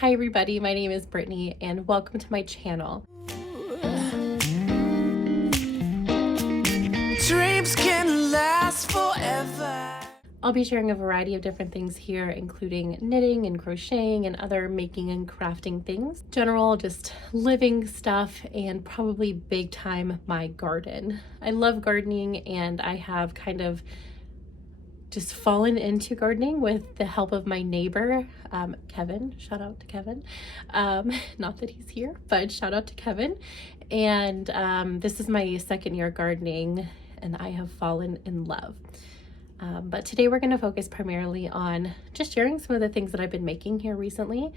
Hi everybody, my name is Brittany and welcome to my channel. Dreams can last forever. I'll be sharing a variety of different things here, including knitting and crocheting and other making and crafting things. General, just living stuff, and probably big time my garden. I love gardening and I have kind of just fallen into gardening with the help of my neighbor, Kevin. Shout out to Kevin. Not that he's here, but shout out to Kevin. And this is my second year gardening and I have fallen in love. But today we're going to focus primarily on just sharing some of the things that I've been making here recently.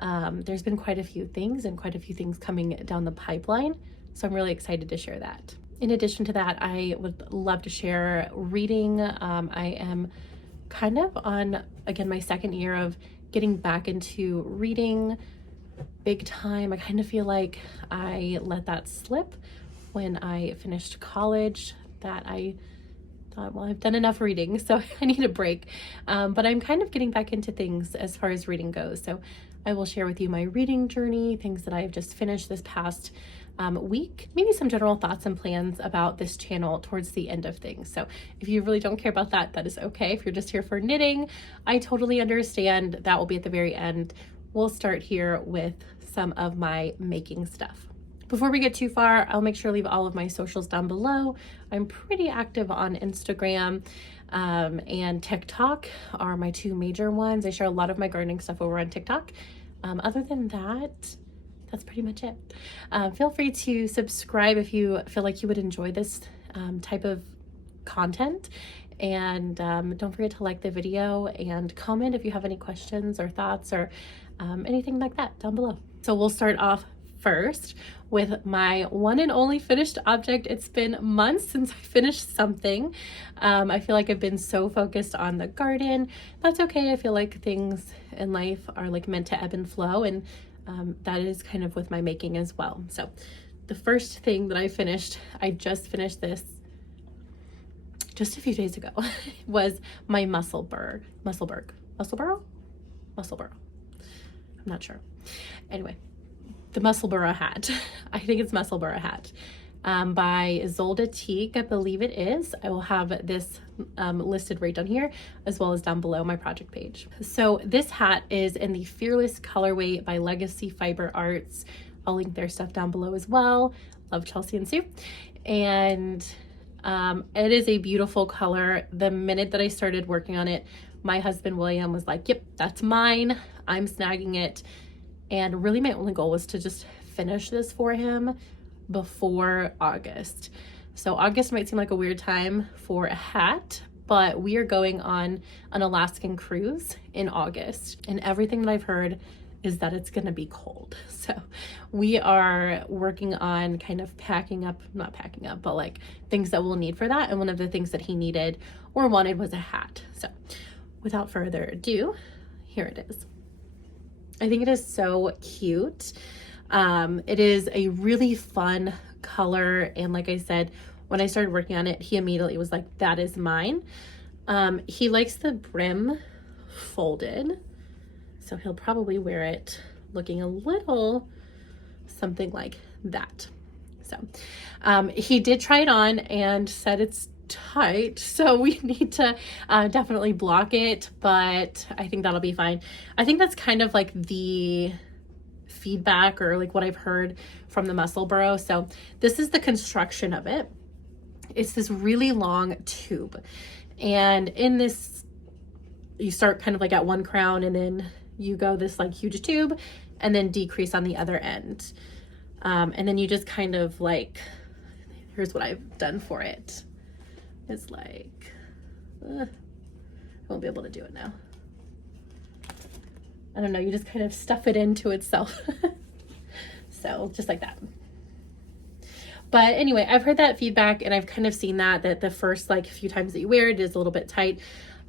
There's been quite a few things and quite a few things coming down the pipeline, so I'm really excited to share that. In addition to that, I would love to share reading. I am kind of on, again, my second year of getting back into reading big time. I kind of feel like I let that slip when I finished college, that I thought, well, I've done enough reading, so I need a break. But I'm kind of getting back into things as far as reading goes. So I will share with you my reading journey, things that I've just finished this past week, maybe some general thoughts and plans about this channel towards the end of things. So if you really don't care about that, that is okay. If you're just here for knitting, I totally understand. That will be at the very end. We'll start here with some of my making stuff. Before we get too far, I'll make sure to leave all of my socials down below. I'm pretty active on Instagram and TikTok are my two major ones. I share a lot of my gardening stuff over on TikTok. Other than that, that's pretty much it. Feel free to subscribe if you feel like you would enjoy this type of content. And don't forget to like the video and comment if you have any questions or thoughts or anything like that down below. So we'll start off first with my one and only finished object. It's been months since I finished something. I feel like I've been so focused on the garden. That's okay. I feel like things in life are like meant to ebb and flow, and that is kind of with my making as well. So the first thing that I just finished this just a few days ago, was my Musselburgh. I'm not sure. Anyway, the Musselburgh hat. I think it's Musselburgh hat by Zolda Teague, I believe it is. I will have this listed right down here as well as down below my project page. So this hat is in the Fearless colorway by Legacy Fiber Arts. I'll link their stuff down below as well. Love Chelsea and Sue. And it is a beautiful color. The minute that I started working on it, my husband William was like, yep, that's mine. I'm snagging it. And really my only goal was to just finish this for him before August. So August might seem like a weird time for a hat, but we are going on an Alaskan cruise in August. And everything that I've heard is that it's gonna be cold. So we are working on kind of not packing up, but like things that we'll need for that. And one of the things that he needed or wanted was a hat. So without further ado, here it is. I think it is so cute. It is a really fun color. And like I said, when I started working on it, he immediately was like, that is mine. He likes the brim folded, so he'll probably wear it looking a little something like that. So he did try it on and said it's tight, so we need to definitely block it, but I think that'll be fine. I think that's kind of like the feedback or like what I've heard from the Musselburgh. So this is the construction of it. It's this really long tube, and in this you start kind of like at one crown and then you go this like huge tube and then decrease on the other end, and then you just kind of like, here's what I've done for it. It's like, I won't be able to do it now. I don't know, you just kind of stuff it into itself. So just like that. But anyway, I've heard that feedback and I've kind of seen that the first like few times that you wear it is a little bit tight.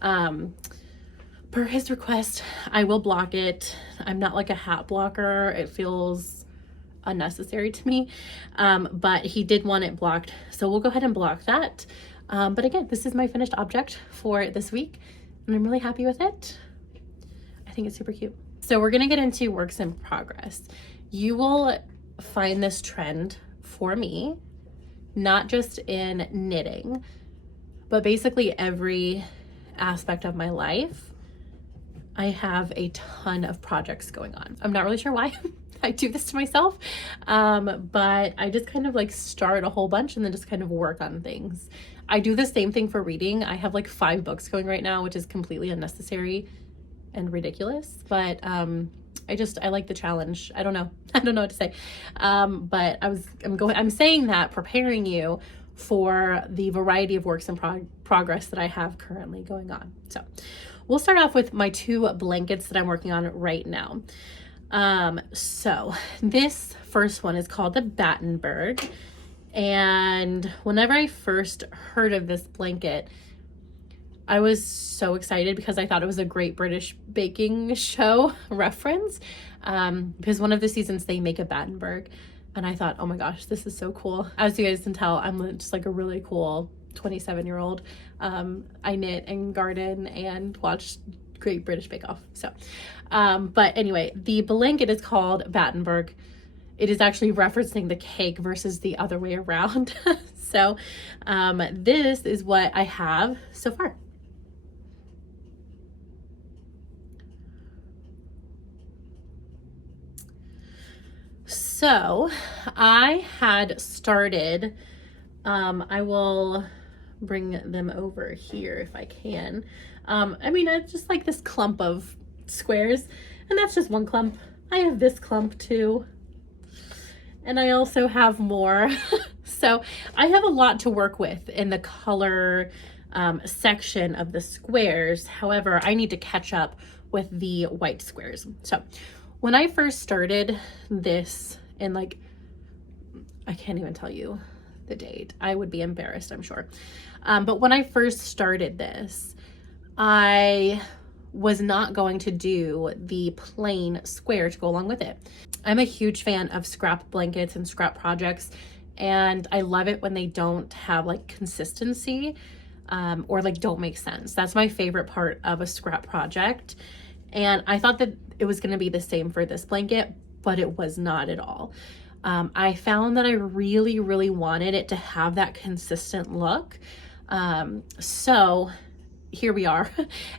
Per his request, I will block it. I'm not like a hat blocker. It feels unnecessary to me. But he did want it blocked. So we'll go ahead and block that. But again, this is my finished object for this week and I'm really happy with it. I think it's super cute. So we're gonna get into works in progress. You will find this trend for me, not just in knitting, but basically every aspect of my life. I have a ton of projects going on. I'm not really sure why I do this to myself, but I just kind of like start a whole bunch and then just kind of work on things. I do the same thing for reading. I have like 5 books going right now, which is completely unnecessary and ridiculous, but I like the challenge. I don't know what to say. But I'm saying that, preparing you for the variety of works in progress that I have currently going on. So we'll start off with my 2 blankets that I'm working on right now. So this first one is called the Battenberg. And whenever I first heard of this blanket, I was so excited because I thought it was a Great British Baking Show reference, because one of the seasons they make a Battenberg, and I thought, oh my gosh, this is so cool. As you guys can tell, I'm just like a really cool 27-year-old. I knit and garden and watch Great British Bake Off. So, but anyway, the blanket is called Battenberg. It is actually referencing the cake versus the other way around. So, this is what I have so far. So I had started, I will bring them over here if I can. It's just like this clump of squares, and that's just one clump. I have this clump too, and I also have more. So I have a lot to work with in the color section of the squares. However, I need to catch up with the white squares. So when I first started this, and like, I can't even tell you the date. I would be embarrassed, I'm sure. But when I first started this, I was not going to do the plain square to go along with it. I'm a huge fan of scrap blankets and scrap projects, and I love it when they don't have like consistency, or like don't make sense. That's my favorite part of a scrap project. And I thought that it was going to be the same for this blanket, but it was not at all. I found that I really, really wanted it to have that consistent look. So here we are.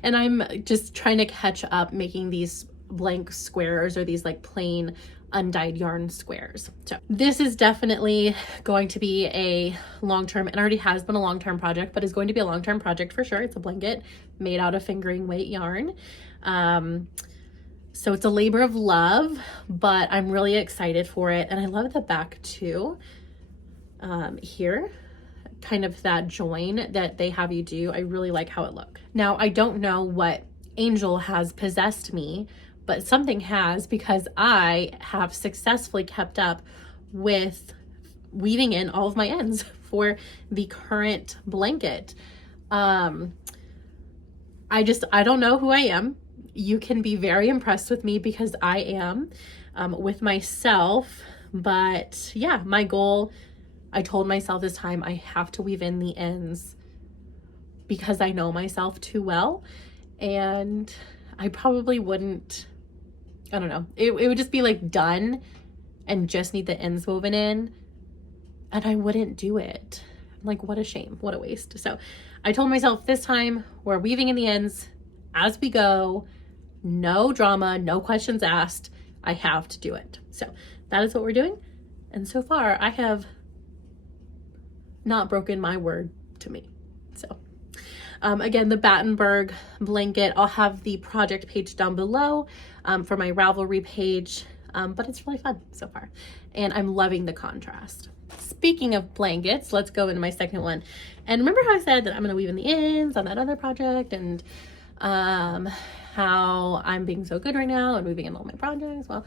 And I'm just trying to catch up making these blank squares, or these like plain undyed yarn squares. So this is definitely going to be a long-term, and already has been a long-term project, but is going to be a long-term project for sure. It's a blanket made out of fingering weight yarn. So it's a labor of love, but I'm really excited for it. And I love the back too. Here, kind of that join that they have you do. I really like how it looks. Now, I don't know what angel has possessed me, but something has, because I have successfully kept up with weaving in all of my ends for the current blanket. I don't know who I am. You can be very impressed with me, because I am, with myself. But yeah, my goal, I told myself this time, I have to weave in the ends because I know myself too well. And I probably wouldn't, I don't know, it would just be like done and just need the ends woven in, and I wouldn't do it. Like, what a shame, what a waste. So I told myself this time, we're weaving in the ends as we go. No drama, no questions asked. I have to do it. So that is what we're doing. And so far, I have not broken my word to me. So again, the Battenberg blanket, I'll have the project page down below for my Ravelry page, but it's really fun so far. And I'm loving the contrast. Speaking of blankets, let's go into my second one. And remember how I said that I'm going to weave in the ends on that other project, and how I'm being so good right now and moving in all my projects? Well,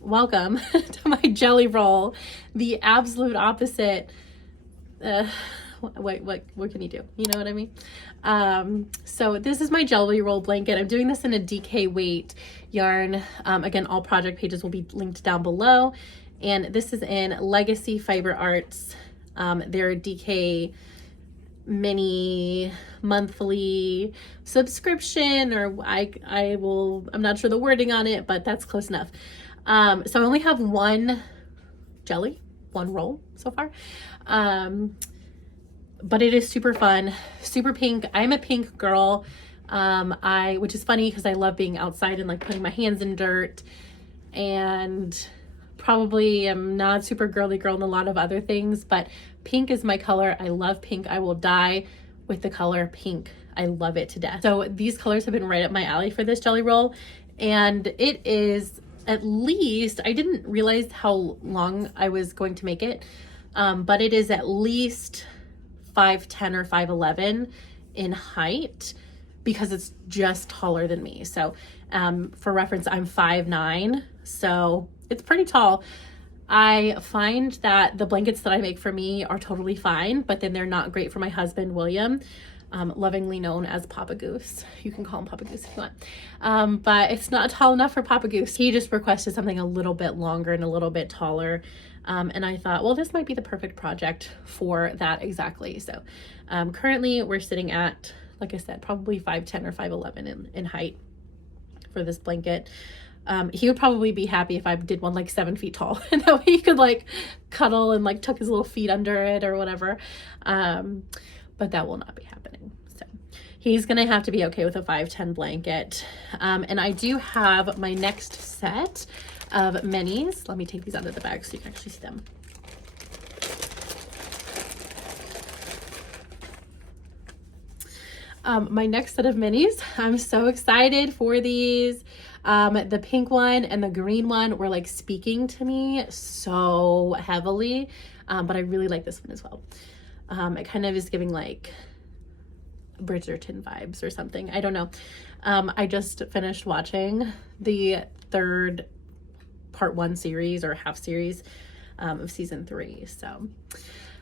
welcome to my jelly roll, the absolute opposite. What can you do? You know what I mean? So this is my jelly roll blanket. I'm doing this in a DK weight yarn. Again, all project pages will be linked down below. And this is in Legacy Fiber Arts. Their DK mini monthly subscription, or I'm not sure the wording on it, but that's close enough. So I only have one roll so far. But it is super fun, super pink. I'm a pink girl. Which is funny because I love being outside and like putting my hands in dirt, and probably am not super girly girl in a lot of other things, but pink is my color. I love pink. I will die with the color pink. I love it to death. So these colors have been right up my alley for this jelly roll, and it is at least, I didn't realize how long I was going to make it, but it is at least 5'10" or 5'11" in height, because it's just taller than me. So for reference, I'm 5'9", so it's pretty tall. I find that the blankets that I make for me are totally fine, but then they're not great for my husband, William, lovingly known as Papa Goose. You can call him Papa Goose if you want. But it's not tall enough for Papa Goose. He just requested something a little bit longer and a little bit taller. And I thought, well, this might be the perfect project for that exactly. So currently we're sitting at, like I said, probably 5'10" or 5'11" in height for this blanket. He would probably be happy if I did one like 7 feet tall, and that way he could like cuddle and like tuck his little feet under it or whatever. But that will not be happening. So he's gonna have to be okay with a 5'10" blanket. And I do have my next set of minis. Let me take these out of the bag so you can actually see them. My next set of minis, I'm so excited for these. The pink one and the green one were like speaking to me so heavily, but I really like this one as well. It kind of is giving like Bridgerton vibes or something. I don't know. I just finished watching the third part 1 series or half series of season 3. So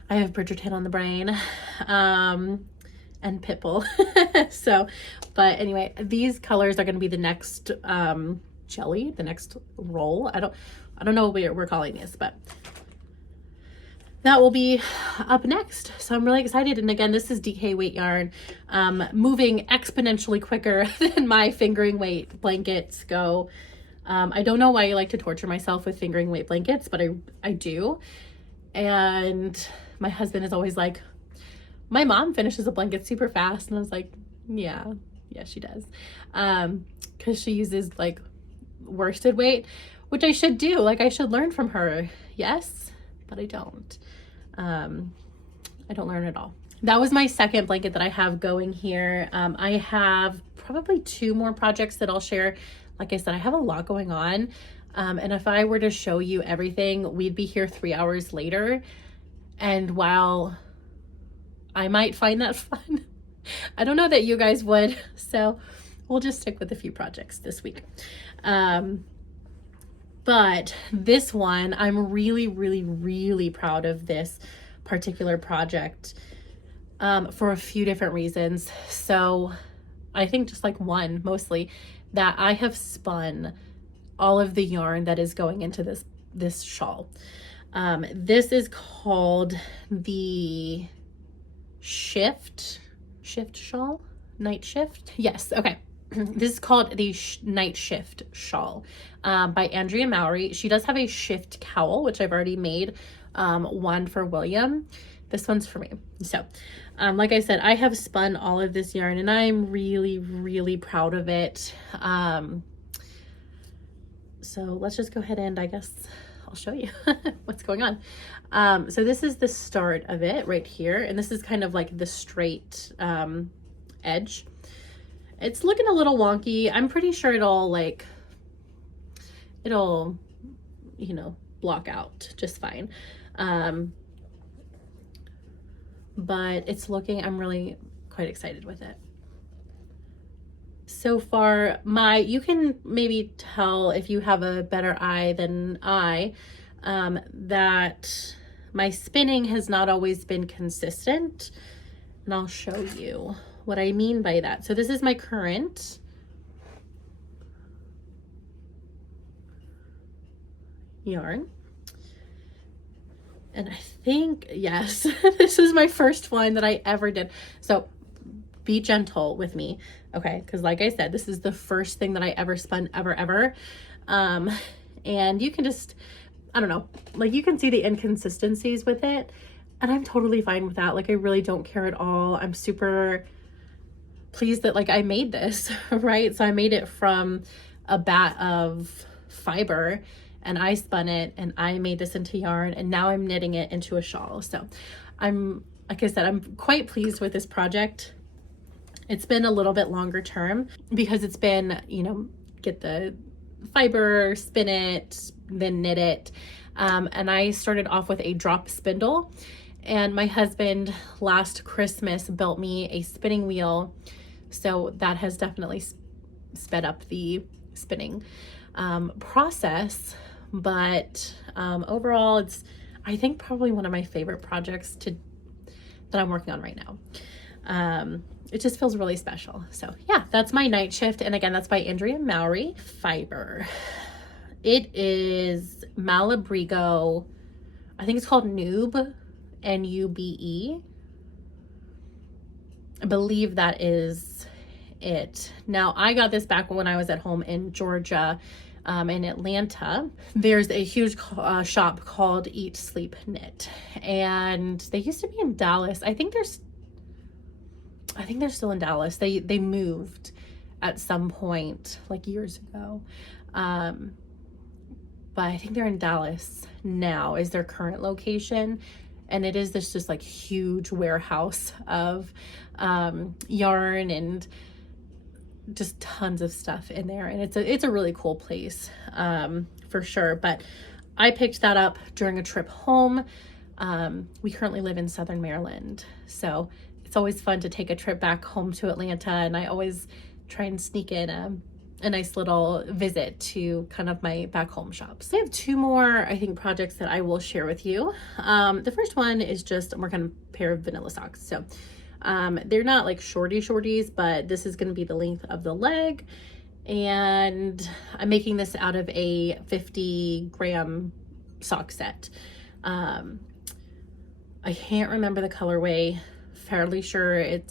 I have Bridgerton on the brain. And Pitbull. So, but anyway, these colors are going to be the next jelly, the next roll. I don't know what we're calling this, but that will be up next. So I'm really excited. And again, this is DK weight yarn, moving exponentially quicker than my fingering weight blankets go. I don't know why I like to torture myself with fingering weight blankets, but I do. And my husband is always like, my mom finishes a blanket super fast. And I was like, yeah, she does. Because she uses like worsted weight, which I should do. Like I should learn from her. Yes, but I don't. I don't learn at all. That was my second blanket that I have going here. I have probably 2 more projects that I'll share. Like I said, I have a lot going on. And if I were to show you everything, we'd be here 3 hours later. And while I might find that fun, I don't know that you guys would. So we'll just stick with a few projects this week. But this one, I'm really, really, really proud of this particular project for a few different reasons. So I think just like one, mostly, that I have spun all of the yarn that is going into this shawl. This is called the Shift shawl, night shift. Yes. Okay. This is called the Night Shift shawl by Andrea Mowry. She does have a shift cowl, which I've already made one for William. This one's for me. So like I said, I have spun all of this yarn and I'm really, really proud of it. So let's just go ahead and I guess I'll show you what's going on. So this is the start of it right here. And this is kind of like the straight edge. It's looking a little wonky. I'm pretty sure it'll, you know, block out just fine. But it's looking, I'm really quite excited with it. So far, you can maybe tell if you have a better eye than I, that my spinning has not always been consistent. And I'll show you what I mean by that. So this is my current yarn. And I think, yes, this is my first one that I ever did. So be gentle with me, okay? Because like I said, this is the first thing that I ever spun ever. And you can just, I don't know, like you can see the inconsistencies with it, and I'm totally fine with that. Like, I really don't care at all. I'm super pleased that like I made this, right? So I made it from a bat of fiber, and I spun it and I made this into yarn, and now I'm knitting it into a shawl. So I'm, like I said, I'm quite pleased with this project. It's been a little bit longer term because it's been, you know, get the fiber, spin it, then knit it. And I started off with a drop spindle, and my husband last Christmas built me a spinning wheel. So that has definitely sped up the spinning process. But overall, it's, I think, probably one of my favorite projects that I'm working on right now. It just feels really special. So yeah, that's my night shift. And again, that's by Andrea Mowry. Fiber. It is Malabrigo. I think it's called Nube, Nube. I believe that is it. Now, I got this back when I was at home in Georgia, in Atlanta. There's a huge shop called Eat, Sleep, Knit, and they used to be in Dallas. I think they're still in Dallas. They moved at some point, like years ago. But I think they're in Dallas now is their current location. And it is this just like huge warehouse of yarn and just tons of stuff in there. And it's a really cool place for sure. But I picked that up during a trip home. We currently live in Southern Maryland. So it's always fun to take a trip back home to Atlanta. And I always try and sneak in a nice little visit to kind of my back home shops. I have two more, I think, projects that I will share with you. The first one is just I'm working on a pair of vanilla socks. So they're not like shorties, but this is going to be the length of the leg. And I'm making this out of a 50-gram sock set. I can't remember the colorway. Fairly sure I'm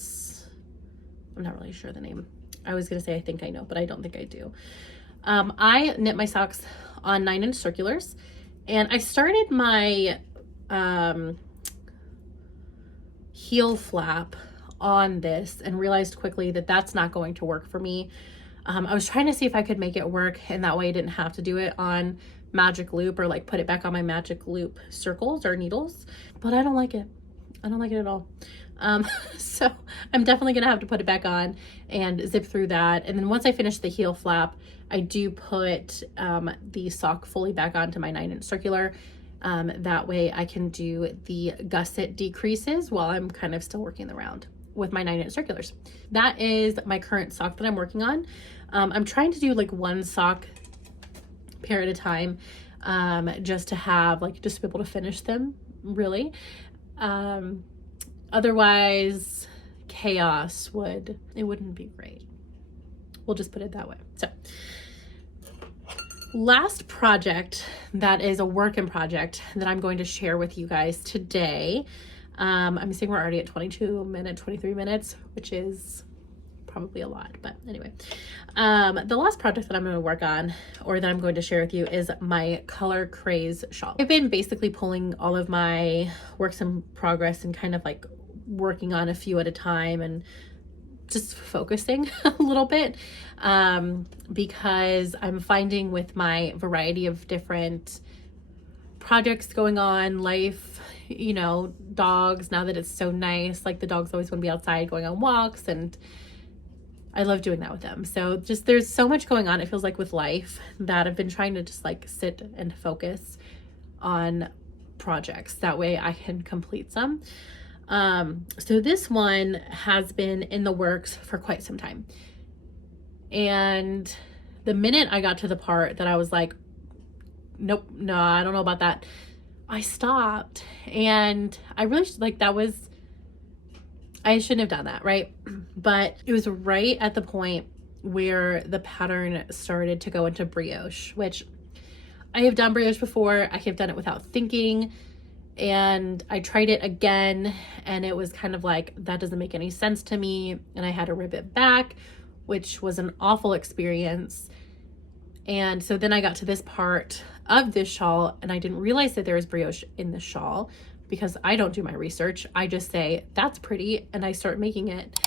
not really sure the name. I was going to say I think I know, but I don't think I do. I knit my socks on 9-inch circulars, and I started my heel flap on this and realized quickly that that's not going to work for me. I was trying to see if I could make it work, and that way I didn't have to do it on magic loop or like put it back on my magic loop circles or needles, but I don't like it. I don't like it at all. So I'm definitely gonna have to put it back on and zip through that. And then once I finish the heel flap, I do put the sock fully back onto my 9-inch circular. That way I can do the gusset decreases while I'm kind of still working the round with my 9-inch circulars. That is my current sock that I'm working on. I'm trying to do like one sock pair at a time, just to have like, just to be able to finish them really. Otherwise, chaos wouldn't be great. We'll just put it that way. So, last project that is a working project that I'm going to share with you guys today. I'm seeing we're already at 23 minutes, which is probably a lot, but anyway. The last project that I'm going to work on, or that I'm going to share with you, is my Color Craze shawl. I've been basically pulling all of my works in progress and kind of like working on a few at a time and just focusing a little bit, because I'm finding with my variety of different projects going on, life, you know, dogs, now that it's so nice, like the dogs always want to be outside going on walks, and I love doing that with them. So just there's so much going on, it feels like, with life, that I've been trying to just like sit and focus on projects. That way I can complete some. So this one has been in the works for quite some time. And the minute I got to the part that I was like, nope, no, I don't know about that, I stopped. And I really I shouldn't have done that, right? But it was right at the point where the pattern started to go into brioche, which I have done brioche before. I have done it without thinking. And I tried it again, and it was kind of like, that doesn't make any sense to me. And I had to rip it back, which was an awful experience. And so then I got to this part of this shawl, and I didn't realize that there was brioche in the shawl because I don't do my research. I just say, that's pretty, and I start making it,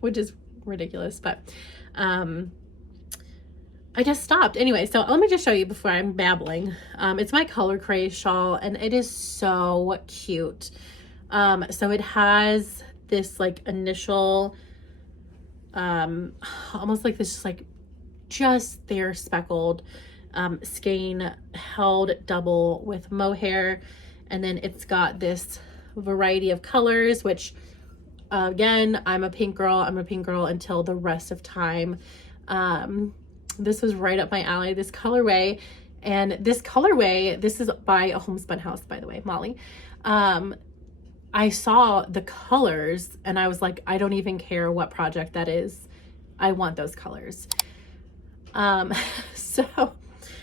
which is ridiculous, but I just stopped. Anyway, so let me just show you before I'm babbling. It's my Color Craze shawl, and it is so cute. So it has this like initial, almost like this like just there speckled skein held double with mohair, and then it's got this variety of colors, which again, I'm a pink girl until the rest of time. This was right up my alley, this colorway. And this colorway, this is by a homespun house, by the way, Molly. I saw the colors and I was like, I don't even care what project that is, I want those colors. So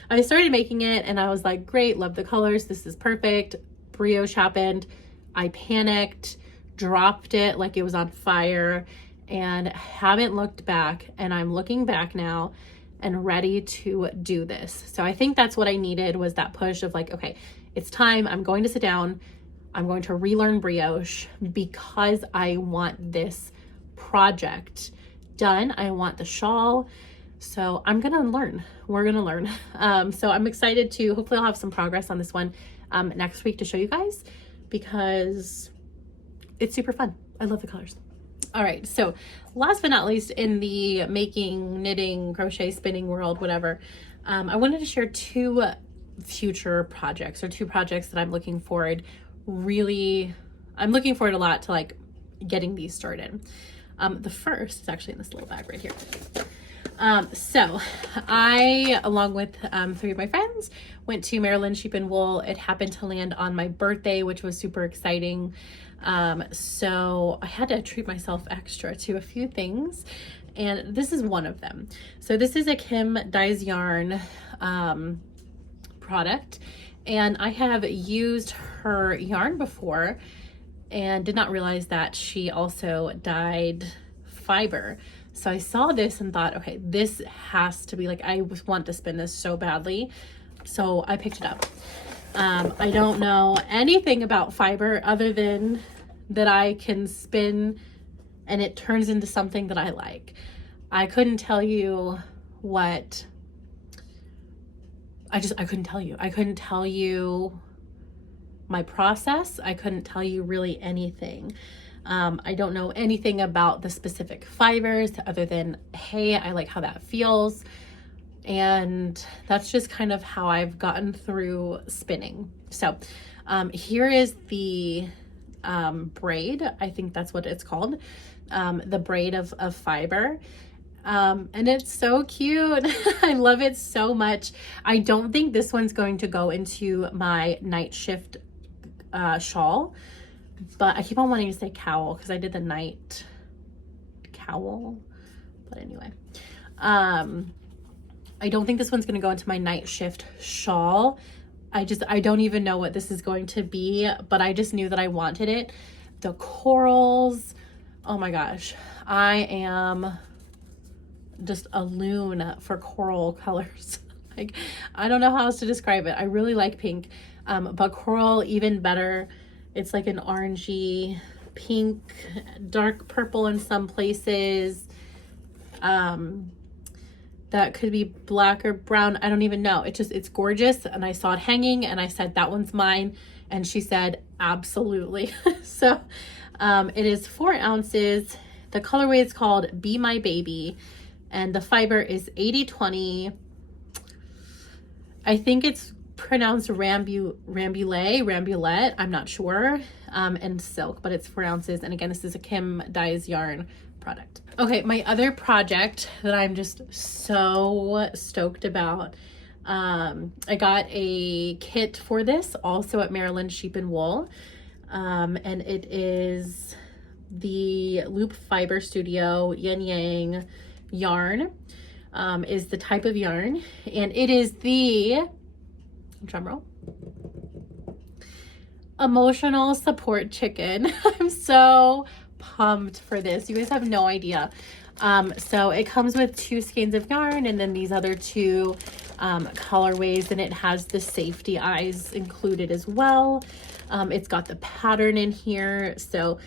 I started making it and I was like, great, love the colors, this is perfect. Brioche happened, I panicked, dropped it like it was on fire, and haven't looked back. And I'm looking back now and ready to do this. So I think that's what I needed, was that push of like, okay, it's time. I'm going to sit down. I'm going to relearn brioche because I want this project done. I want the shawl. So I'm going to learn. We're going to learn. So I'm excited to, hopefully I'll have some progress on this one next week to show you guys, because it's super fun. I love the colors. All right, so last but not least in the making, knitting, crochet, spinning world, whatever, I wanted to share two future projects, or two projects that I'm looking forward I'm looking forward a lot to like getting these started. The first is actually in this little bag right here. So I, along with three of my friends, went to Maryland Sheep and Wool. It happened to land on my birthday, which was super exciting. So I had to treat myself extra to a few things, and this is one of them. So this is a Kim Dyes Yarn product, and I have used her yarn before and did not realize that she also dyed fiber. So I saw this and thought, okay, this has to be like, I want to spin this so badly. So I picked it up. I don't know anything about fiber other than that I can spin and it turns into something that I like. I couldn't tell you what, I couldn't tell you. I couldn't tell you my process. I couldn't tell you really anything. I don't know anything about the specific fibers other than, hey, I like how that feels. And that's just kind of how I've gotten through spinning. So here is the braid. I think that's what it's called. The braid of fiber. And it's so cute. I love it so much. I don't think this one's going to go into my night shift shawl, but I keep on wanting to say cowl because I did the night cowl. But anyway, I don't think this one's going to go into my night shift shawl. I don't even know what this is going to be, but I just knew that I wanted it. The corals, oh my gosh, I am just a loon for coral colors. Like, I don't know how else to describe it. I really like pink, but coral even better. It's like an orangey pink, dark purple in some places. That could be black or brown. I don't even know. It's gorgeous. And I saw it hanging and I said, that one's mine. And she said, absolutely. So it is 4 ounces. The colorway is called Be My Baby. And the fiber is 80/20. I think it's pronounced rambulette. I'm not sure. And silk, but it's 4 ounces. And again, this is a Kim Dyes Yarn product. Okay, my other project that I'm just so stoked about. I got a kit for this also at Maryland Sheep and Wool. And it is the Loop Fiber Studio Yin Yang yarn, is the type of yarn. And it is the, drum roll, emotional support chicken. I'm so pumped for this. You guys have no idea. So it comes with 2 skeins of yarn and then these other 2 colorways, and it has the safety eyes included as well. It's got the pattern in here. So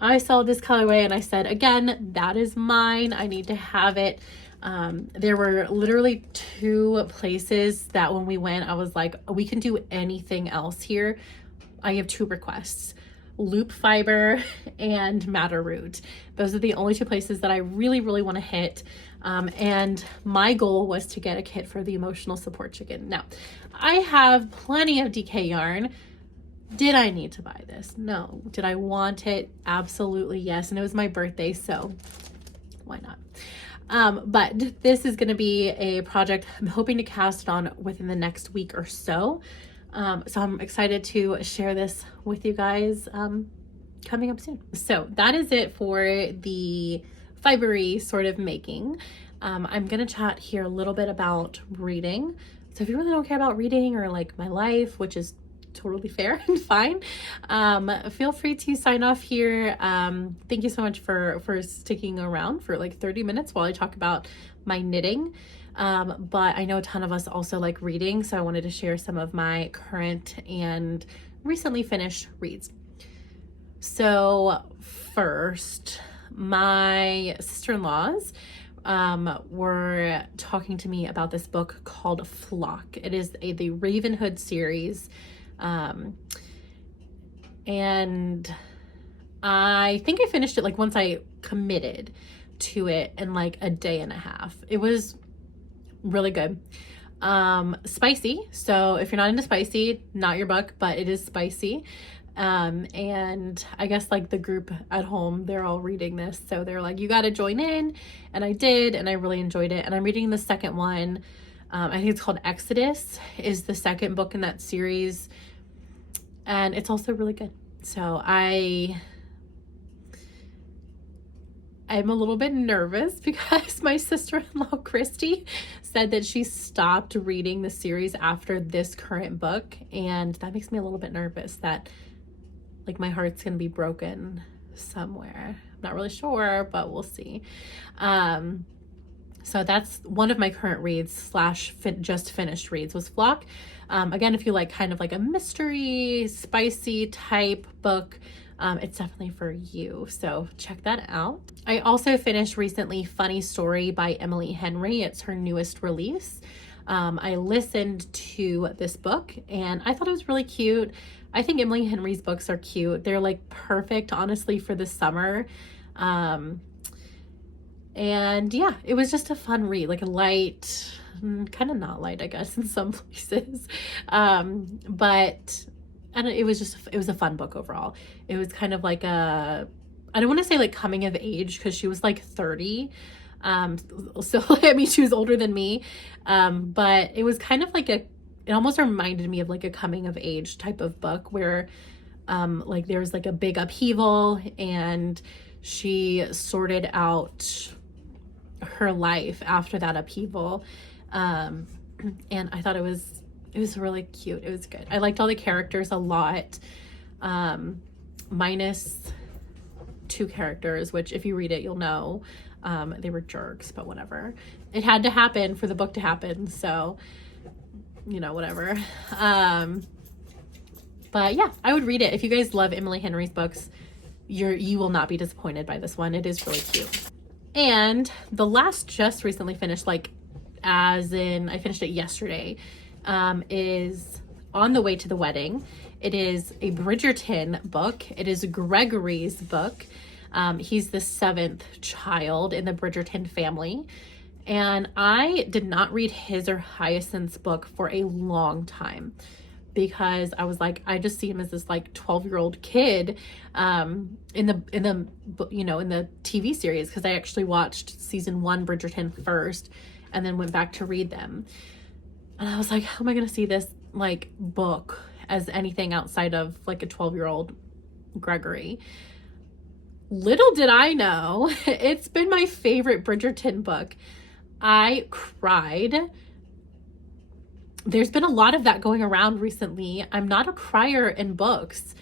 I saw this colorway and I said, again, that is mine. I need to have it. There were literally 2 places that when we went, I was like, we can do anything else here. I have 2 requests: loop fiber and madder root. Those are the only 2 places that I really want to hit. And my goal was to get a kit for the emotional support chicken. Now, I have plenty of DK yarn. Did I need to buy this? No. Did I want it? Absolutely yes. And it was my birthday, so why not? But this is going to be a project I'm hoping to cast on within the next week or so. So I'm excited to share this with you guys coming up soon. So that is it for the fibery sort of making. I'm going to chat here a little bit about reading. So if you really don't care about reading or like my life, which is totally fair and fine, feel free to sign off here. Thank you so much for sticking around for like 30 minutes while I talk about my knitting. But I know a ton of us also like reading, so I wanted to share some of my current and recently finished reads. So first, my sister-in-laws were talking to me about this book called Flock. It is the Ravenhood series. And I think I finished it like once I committed to it in like a day and a half. It was really good. Spicy. So if you're not into spicy, not your book, but it is spicy. And I guess like the group at home, they're all reading this. So they're like, you got to join in. And I did, and I really enjoyed it. And I'm reading the second one. I think it's called Exodus, is the second book in that series. And it's also really good. So I'm a little bit nervous because my sister-in-law, Christy, said that she stopped reading the series after this current book. And that makes me a little bit nervous that like my heart's going to be broken somewhere. I'm not really sure, but we'll see. So that's one of my current reads / just finished reads was Flock. Again, if you like kind of like a mystery, spicy type book, it's definitely for you. So check that out. I also finished recently Funny Story by Emily Henry. It's her newest release. I listened to this book and I thought it was really cute. I think Emily Henry's books are cute. They're like perfect, honestly, for the summer. And yeah, it was just a fun read, like a light, kind of not light, I guess, in some places. But and it was a fun book overall. It was kind of like I don't want to say like coming of age because she was like 30. So I mean, she was older than me. But it was kind of like it almost reminded me of like a coming of age type of book where like there was like a big upheaval and she sorted out her life after that upheaval. And I thought it was really cute. It was good. I liked all the characters a lot, minus 2 characters, which if you read it, you'll know, they were jerks, but whatever. It had to happen for the book to happen. So, you know, whatever. But yeah, I would read it. If you guys love Emily Henry's books, you will not be disappointed by this one. It is really cute. And the last just recently finished, like as in I finished it yesterday, is On the Way to the Wedding. It is a Bridgerton book. It is Gregory's book. He's the 7th child in the Bridgerton family. And I did not read his or Hyacinth's book for a long time because I was like, I just see him as this like 12-year-old kid in the TV series, because I actually watched season 1 Bridgerton first and then went back to read them. And I was like, how am I going to see this like book as anything outside of like a 12-year-old Gregory? Little did I know, it's been my favorite Bridgerton book. I cried there's been a lot of that going around recently. I'm not a crier in books,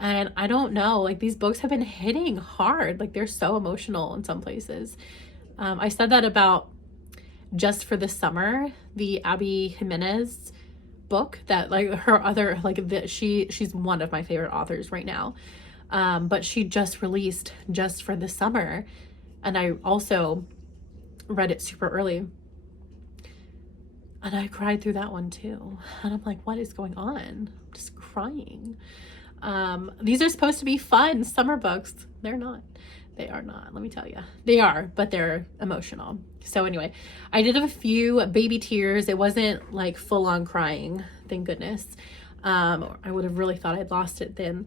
and I don't know, like these books have been hitting hard. Like they're so emotional in some places. I said that about Just for the Summer, the Abby Jimenez book, that like her other, like she's one of my favorite authors right now. But she just released Just for the Summer, and I also read it super early, and I cried through that one too. And I'm like, what is going on? I'm just crying. These are supposed to be fun summer books. They're not. They are not, let me tell you. They are, but they're emotional. So anyway, I did have a few baby tears. It wasn't like full on crying, thank goodness. I would have really thought I'd lost it then,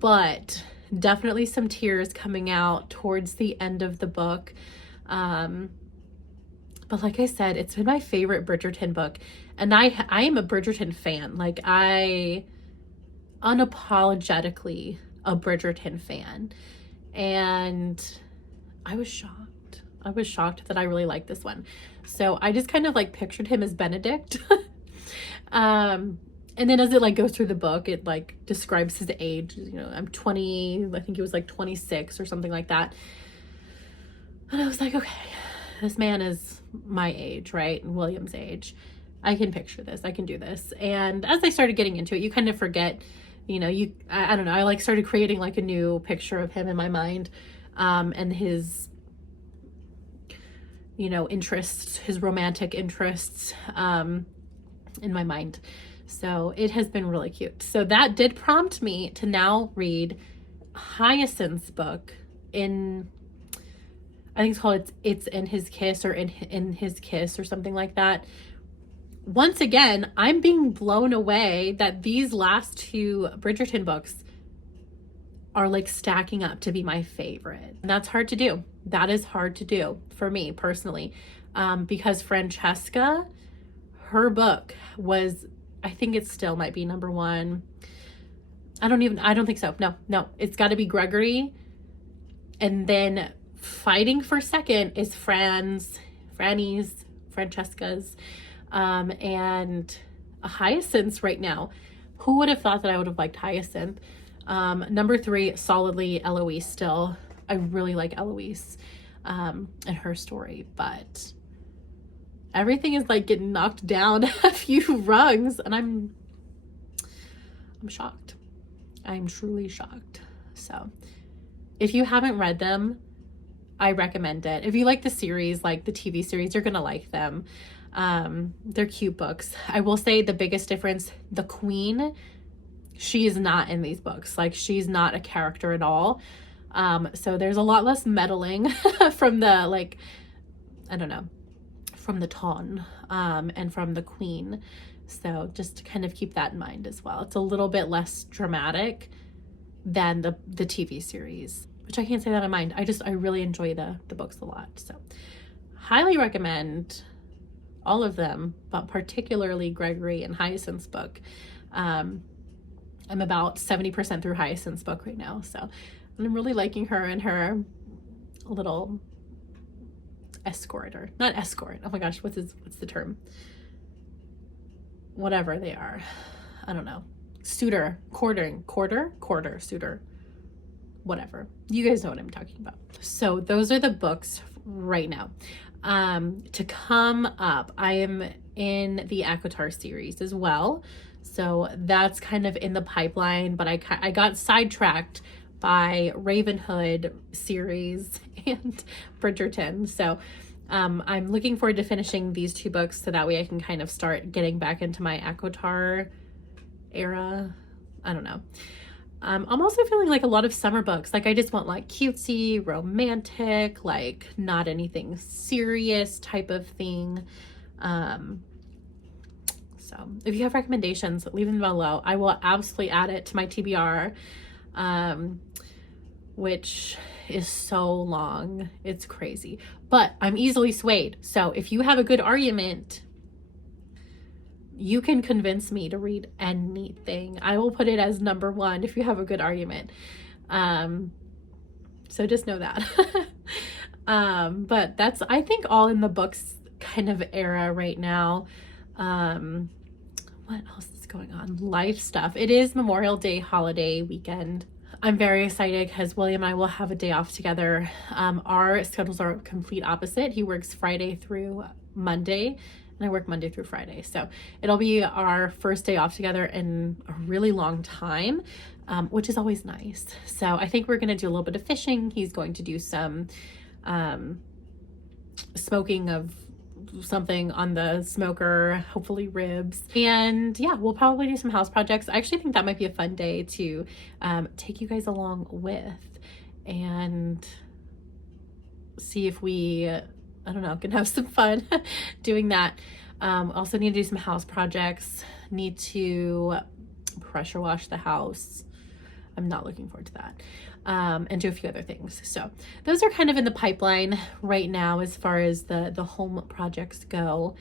but definitely some tears coming out towards the end of the book. But like I said, it's been my favorite Bridgerton book, and I am a Bridgerton fan. Like I unapologetically a Bridgerton fan. And I was shocked. I was shocked that I really liked this one. So I just kind of like pictured him as Benedict. And then as it like goes through the book, it like describes his age. You know, I'm 20, I think he was like 26 or something like that. And I was like, okay, this man is my age, right? And William's age. I can picture this. I can do this. And as I started getting into it, you kind of forget, you know, I don't know, I like started creating like a new picture of him in my mind, and his, you know, interests, his romantic interests, in my mind. So it has been really cute. So that did prompt me to now read Hyacinth's book in, I think it's called It's in His Kiss, or in His Kiss, or something like that. Once again, I'm being blown away that these last two Bridgerton books are like stacking up to be my favorite. And that's hard to do. That is hard to do for me personally, because Francesca, her book was, I think it still might be number one. I don't think so. No, it's got to be Gregory. And then fighting for second is Francesca's. And Hyacinth's right now. Who would have thought that I would have liked Hyacinth? Number three, solidly Eloise still. I really like Eloise, and her story, but everything is like getting knocked down a few rungs, and I'm shocked. I'm truly shocked. So if you haven't read them, I recommend it. If you like the series, like the TV series, you're gonna like them. They're cute books. I will say the biggest difference, the queen, she is not in these books. Like she's not a character at all. So there's a lot less meddling from the, like, I don't know, from the Ton, and from the queen. So just to kind of keep that in mind as well. It's a little bit less dramatic than the TV series, which I can't say that in mind. I really enjoy the books a lot. So highly recommend all of them, but particularly Gregory and Hyacinth's book. I'm about 70% through Hyacinth's book right now, so I'm really liking her and her little escort, or not escort. Oh my gosh, what's the term? Whatever they are, I don't know. Suitor, quarter, suitor, whatever. You guys know what I'm talking about. So those are the books right now. To come up, I am in the ACOTAR series as well. So that's kind of in the pipeline, but I got sidetracked by Ravenhood series and Bridgerton. So I'm looking forward to finishing these two books so that way I can kind of start getting back into my ACOTAR era. I don't know. I'm also feeling like a lot of summer books. Like I just want like cutesy, romantic, like not anything serious type of thing. So if you have recommendations, leave them below. I will absolutely add it to my TBR, which is so long. It's crazy, but I'm easily swayed. So if you have a good argument, you can convince me to read anything. I will put it as number one if you have a good argument. So just know that. But that's, I think, all in the books kind of era right now. life stuff. It is Memorial Day holiday weekend. I'm very excited because William and I will have a day off together. Our schedules are complete opposite. He works Friday through Monday, and I work Monday through Friday. So it'll be our first day off together in a really long time, which is always nice. So I think we're going to do a little bit of fishing. He's going to do some smoking of something on the smoker, hopefully ribs. And yeah, we'll probably do some house projects. I actually think that might be a fun day to take you guys along with and see if we, I don't know, can have some fun doing that. Also need to do some house projects, need to pressure wash the house. I'm not looking forward to that. And do a few other things. So those are kind of in the pipeline right now as far as the home projects go.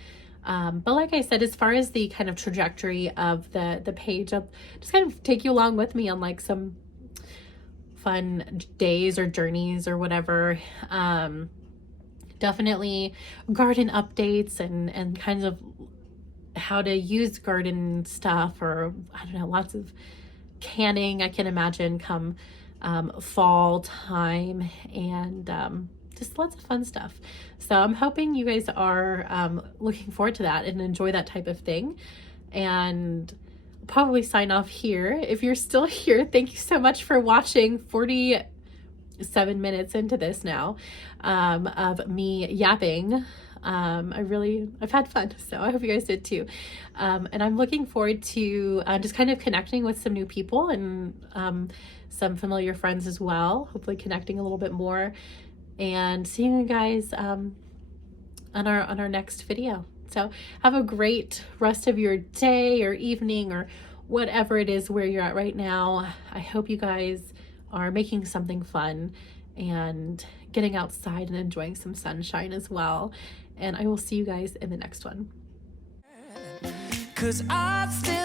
But like I said, as far as the kind of trajectory of the page, I'll just kind of take you along with me on like some fun days or journeys or whatever. Definitely garden updates and kinds of how to use garden stuff, or I don't know, lots of canning I can imagine come fall time, and just lots of fun stuff. So I'm hoping you guys are looking forward to that and enjoy that type of thing. And I'll probably sign off here. If you're still here, thank you so much for watching 47 minutes into this now of me yapping. I've had fun, so I hope you guys did too. And I'm looking forward to just kind of connecting with some new people and some familiar friends as well, hopefully connecting a little bit more and seeing you guys on our next video. So have a great rest of your day or evening or whatever it is where you're at right now. I hope you guys are making something fun and getting outside and enjoying some sunshine as well. And I will see you guys in the next one. 'Cause I still